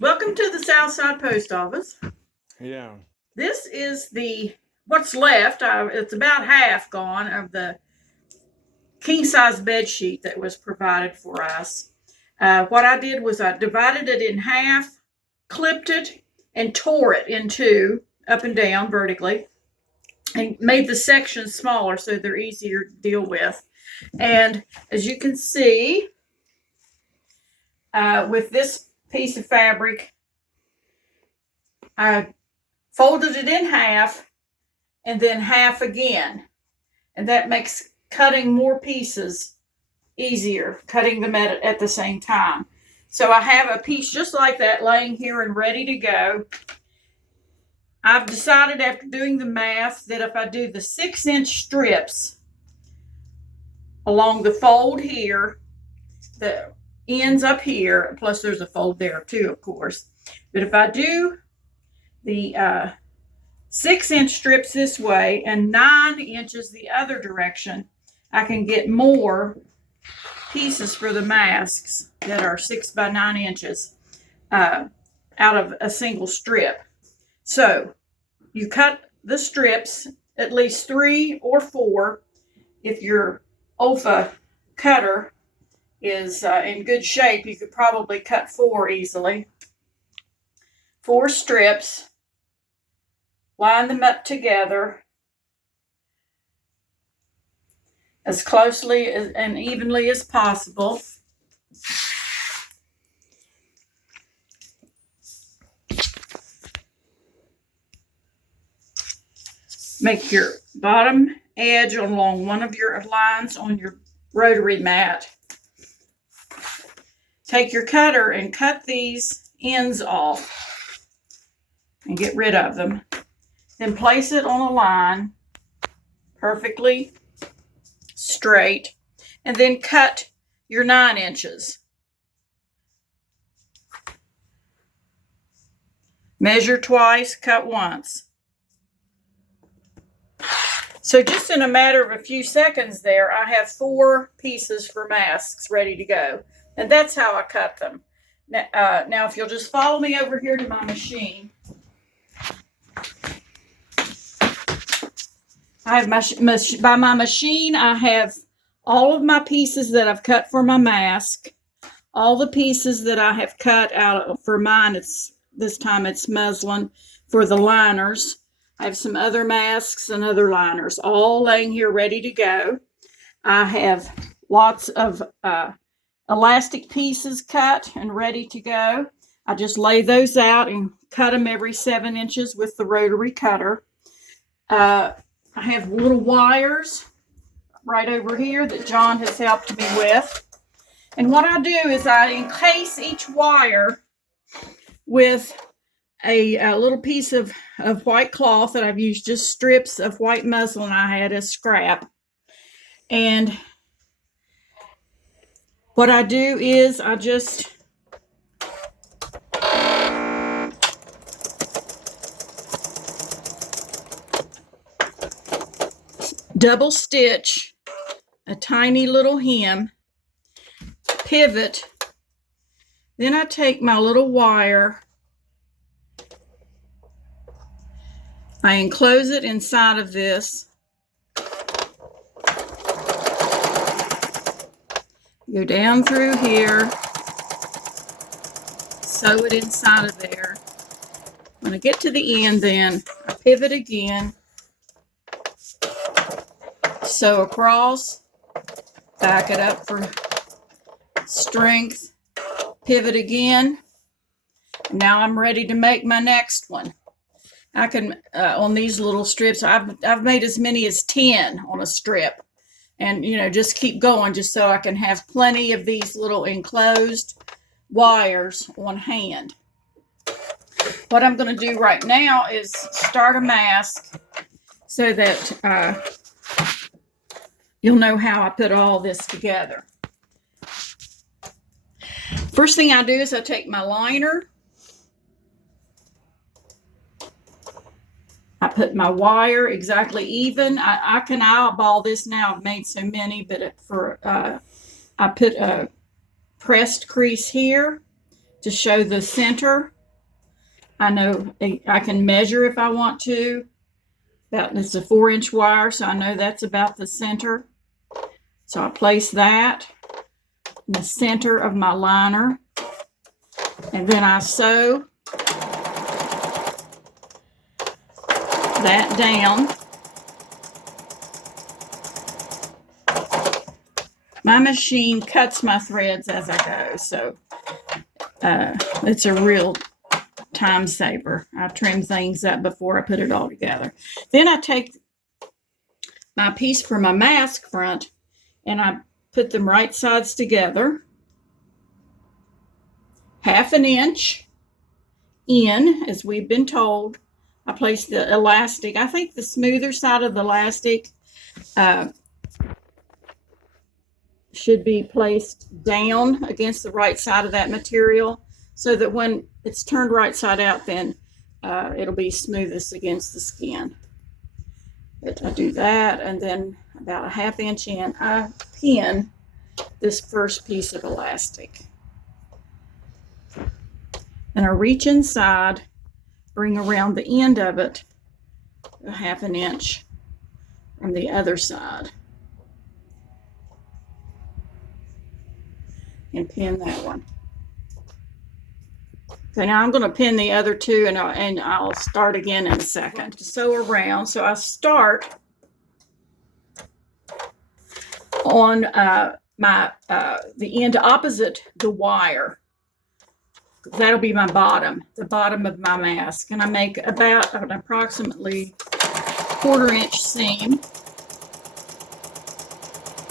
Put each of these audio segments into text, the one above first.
Welcome to the Southside Post Office. Yeah. This is what's left. It's about half gone of the king size bed sheet that was provided for us. What I did was I divided it in half, clipped it, and tore it in two, up and down vertically, and made the sections smaller so they're easier to deal with. And as you can see, with this piece of fabric, I folded it in half and then half again. And that makes cutting more pieces easier, cutting them at the same time. So I have a piece just like that laying here and ready to go. I've decided after doing the math that if I do the 6-inch strips along the fold here, the ends up here, plus there's a fold there too, of course. But if I do the 6-inch strips this way and 9 inches the other direction, I can get more pieces for the masks that are 6 by 9 inches out of a single strip. So you cut the strips at least 3 or 4. If your OLFA cutter is in good shape, you could probably cut 4 easily. 4 strips. Line them up together as closely and evenly as possible. Make your bottom edge along one of your lines on your rotary mat. Take your cutter and cut these ends off and get rid of them. Then place it on a line perfectly straight, and then cut your 9 inches. Measure twice, cut once. So just in a matter of a few seconds there, I have 4 pieces for masks ready to go. And that's how I cut them. Now if you'll just follow me over here to my machine. I have by my machine, I have all of my pieces that I've cut for my mask, all the pieces that I have cut out for mine. This time it's muslin for the liners. I have some other masks and other liners all laying here ready to go. I have lots of elastic pieces cut and ready to go. I just lay those out and cut them every 7 inches with the rotary cutter. I have little wires right over here that John has helped me with. And what I do is I encase each wire with a little piece of white cloth that I've used, just strips of white muslin I had as scrap. And what I do is I just double stitch a tiny little hem, pivot, then I take my little wire, I enclose it inside of this, go down through here, sew it inside of there. When I get to the end, then I pivot again, sew across, back it up for strength, pivot again. Now I'm ready to make my next one. I can, on these little strips, I've made as many as 10 on a strip. And, just keep going just so I can have plenty of these little enclosed wires on hand. What I'm going to do right now is start a mask so that you'll know how I put all this together. First thing I do is I take my liner. I put my wire exactly even. I can eyeball this now. I've made so many, but I put a pressed crease here to show the center. I know I can measure if I want to. It's a 4-inch wire, so I know that's about the center. So I place that in the center of my liner, and then I sew that down. My machine cuts my threads as I go, so it's a real time saver. I trim things up before I put it all together. Then I take my piece for my mask front and I put them right sides together, 1/2 inch in, as we've been told. I place the elastic. I think the smoother side of the elastic should be placed down against the right side of that material, so that when it's turned right side out, then it'll be smoothest against the skin. But I do that, and then about 1/2 inch in, I pin this first piece of elastic. And I reach inside, bring around the end of it 1/2 inch from the other side, and pin that one. Okay, now I'm going to pin the other two, and I'll start again in a second to sew around. So I start on the end opposite the wire. That'll be my bottom, the bottom of my mask, and I make about an approximately 1/4 inch seam.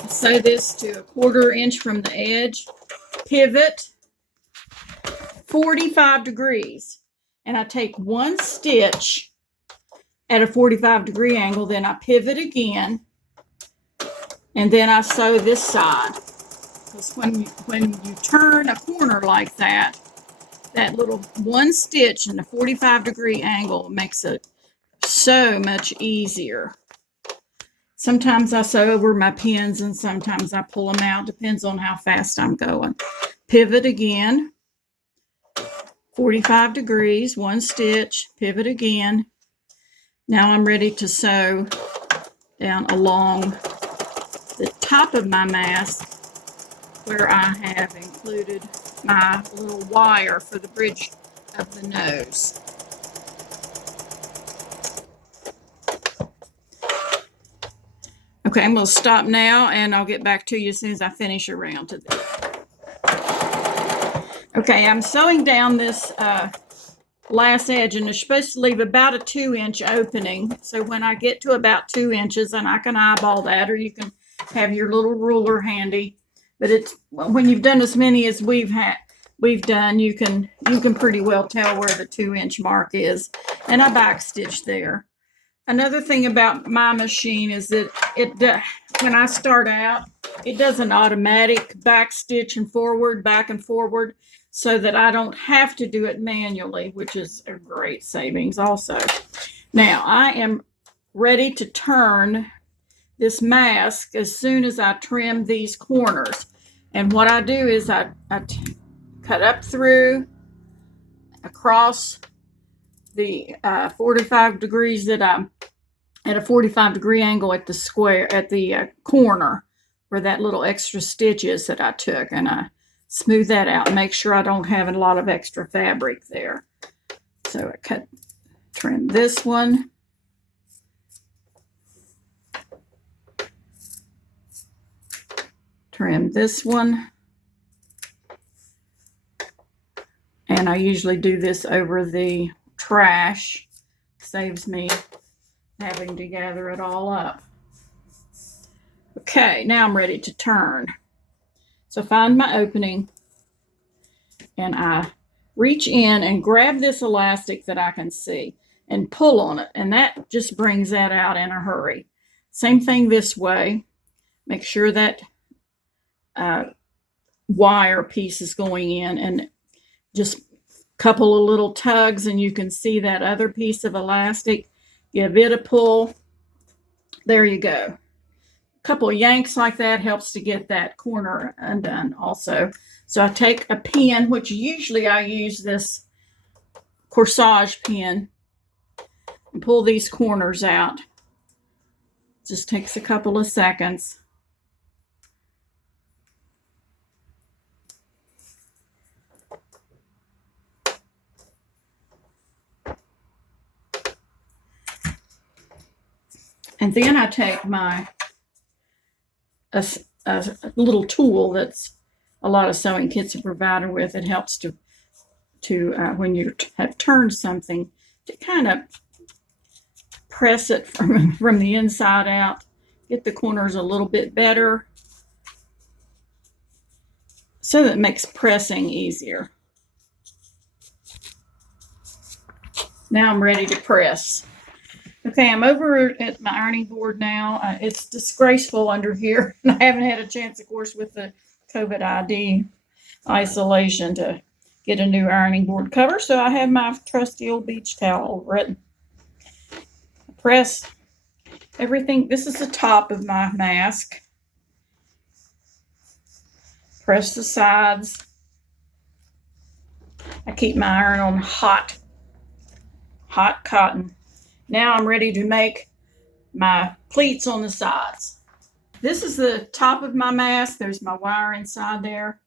Sew this to 1/4 inch from the edge, pivot 45 degrees, and I take one stitch at a 45-degree angle, then I pivot again, and then I sew this side. Because when you turn a corner like that, that little one stitch in a 45-degree angle makes it so much easier. Sometimes I sew over my pins and sometimes I pull them out. Depends on how fast I'm going. Pivot again, 45 degrees, one stitch, pivot again. Now I'm ready to sew down along the top of my mask where I have included my little wire for the bridge of the nose. Okay, I'm going to stop now and I'll get back to you as soon as I finish around to this. Okay, I'm sewing down this last edge, and it's supposed to leave about a 2-inch opening. So when I get to about 2 inches, and I can eyeball that, or you can have your little ruler handy. But it's when you've done as many as we've done, you can pretty well tell where the 2-inch mark is. And I backstitch there. Another thing about my machine is that when I start out, it does an automatic backstitch and forward, back and forward, so that I don't have to do it manually, which is a great savings also. Now, I am ready to turn this mask as soon as I trim these corners. And what I do is I cut up through, across the 45 degrees that I'm at a 45-degree angle at the square, at the corner where that little extra stitch is that I took, and I smooth that out and make sure I don't have a lot of extra fabric there. So I trim this one. Trim this one. And I usually do this over the trash. Saves me having to gather it all up. Okay, now I'm ready to turn. So find my opening, and I reach in and grab this elastic that I can see and pull on it, and that just brings that out in a hurry. Same thing this way. Make sure that wire piece is going in, and just a couple of little tugs, and you can see that other piece of elastic. Give it a pull. There you go. couple of yanks like that helps to get that corner undone also. So I take a pin, which usually I use this corsage pin, and pull these corners out. Just takes a couple of seconds. And then I take my a little tool that's a lot of sewing kits are provided with. It helps to when you have turned something, to kind of press it from the inside out, get the corners a little bit better, so that it makes pressing easier. Now I'm ready to press. Okay, I'm over at my ironing board now. It's disgraceful under here. I haven't had a chance, of course, with the COVID ID isolation to get a new ironing board cover. So I have my trusty old beach towel over it. Press everything. This is the top of my mask. Press the sides. I keep my iron on hot cotton. Now I'm ready to make my pleats on the sides. This is the top of my mask. There's my wire inside there.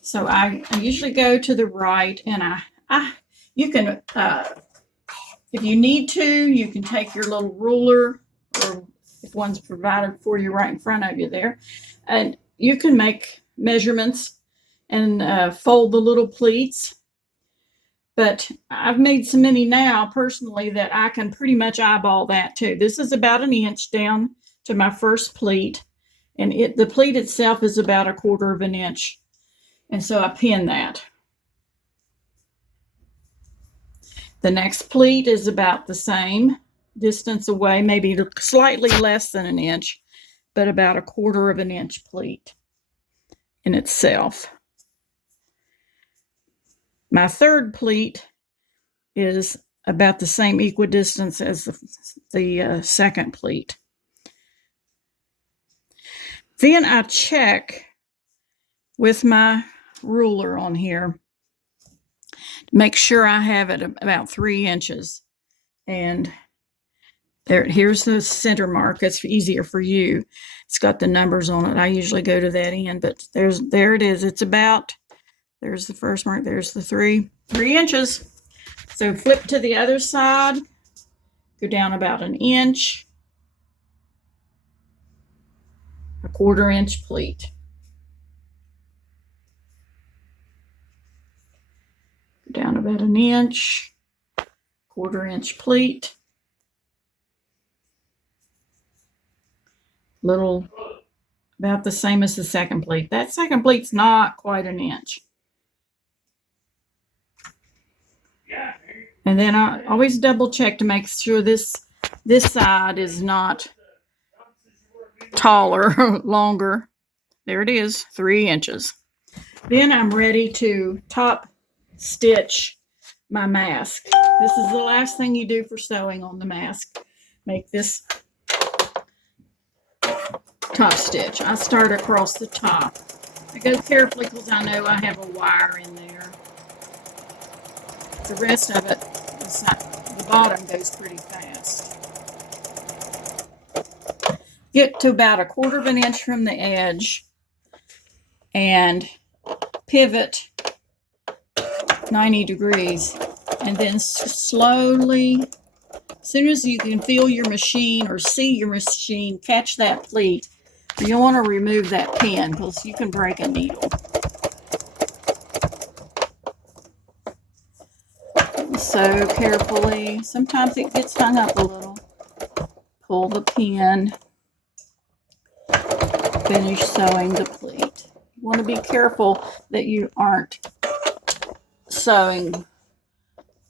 So I usually go to the right, and you can, if you need to, you can take your little ruler, or if one's provided for you right in front of you there, and you can make measurements and fold the little pleats. But I've made so many now personally that I can pretty much eyeball that too. This is about an inch down to my first pleat, and the pleat itself is about 1/4 of an inch. And so I pin that. The next pleat is about the same distance away, maybe slightly less than an inch, but about 1/4 of an inch pleat in itself. My third pleat is about the same equidistance as the second pleat. Then I check with my ruler on here to make sure I have it about 3 inches. And here's the center mark. It's easier for you. It's got the numbers on it. I usually go to that end, but there it is. It's about, there's the first mark, there's the 3 inches. So flip to the other side, go down about an inch, 1/4 inch pleat. Go down about an inch, 1/4 inch pleat. Little, about the same as the second pleat. That second pleat's not quite an inch. And then I always double check to make sure this side is not taller, longer. There it is, 3 inches. Then I'm ready to top stitch my mask. This is the last thing you do for sewing on the mask. Make this top stitch. I start across the top. I go carefully because I know I have a wire in there. The rest of it, the bottom goes pretty fast. Get to about 1/4 of an inch from the edge and pivot 90 degrees, and then slowly, as soon as you can feel your machine or see your machine catch that pleat, you want to remove that pin because you can break a needle. Sew carefully. Sometimes it gets hung up a little. Pull the pin. Finish sewing the pleat. You want to be careful that you aren't sewing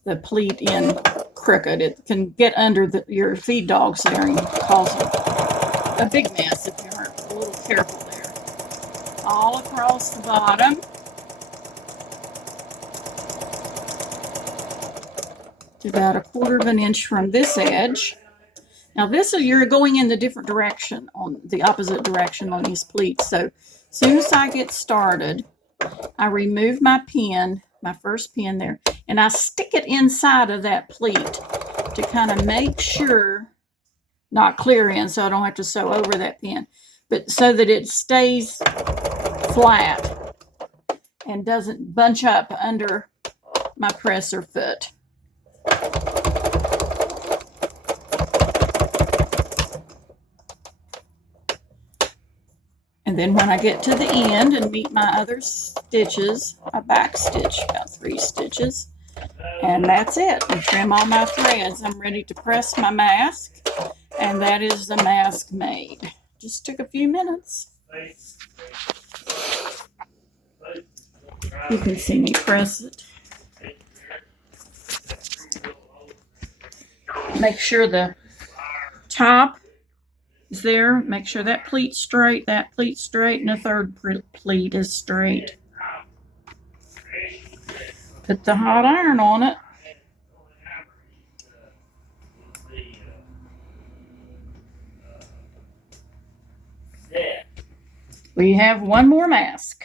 the pleat in crooked. It can get under your feed dogs there and cause a big mess if you aren't a little careful there. All across the bottom. To about 1/4 of an inch from this edge. Now this is, you're going in the different direction, on the opposite direction on these pleats. So as soon as I get started, I remove my pin, my first pin there, and I stick it inside of that pleat to kind of make sure, not clear in so I don't have to sew over that pin, but so that it stays flat and doesn't bunch up under my presser foot. And then when I get to the end and meet my other stitches, I back stitch about 3 stitches. And that's it. And trim all my threads. I'm ready to press my mask. And that is the mask made. Just took a few minutes. You can see me press it. Make sure the top is there. Make sure that pleat's straight, that pleat's straight, and the third pleat is straight. Put the hot iron on it. We have one more mask.